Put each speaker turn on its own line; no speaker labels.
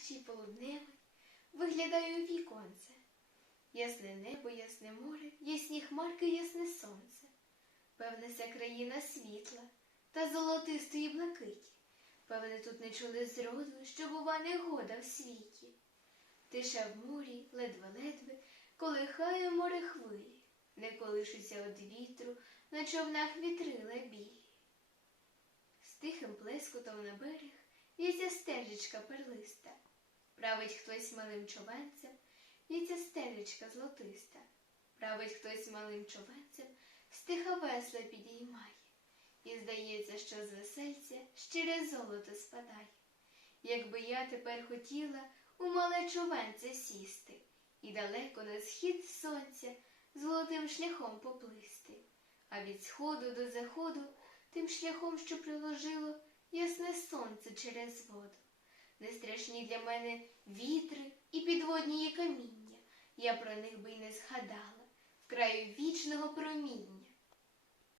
гарячий, полудневий, виглядаю віконце. Ясне небо, ясне море, ясні хмарки, ясне сонце. Певне, ця країна світла та золотистої блакиті. Певне, тут не чули зроду, що бува негода в світі. Тиша в морі, ледве-ледве, колихає море хвилі, не колишуться од вітру, на човнах вітрила білі. З тихим плескотом на берег в'ється стежечка перлиста. Править хтось малим човенцем, в'ється стежечка золотиста. Править хтось малим човенцем, стиха весла підіймає. І здається, що з весельця щире золото спадає. Якби я тепер хотіла у мале човенце сісти і далеко на схід сонця золотим шляхом поплисти, а від сходу до заходу тим шляхом, що приложило ясне сонце через воду. Не страшні для мене вітри і підводні є каміння, я про них би й не згадала в краю вічного проміння.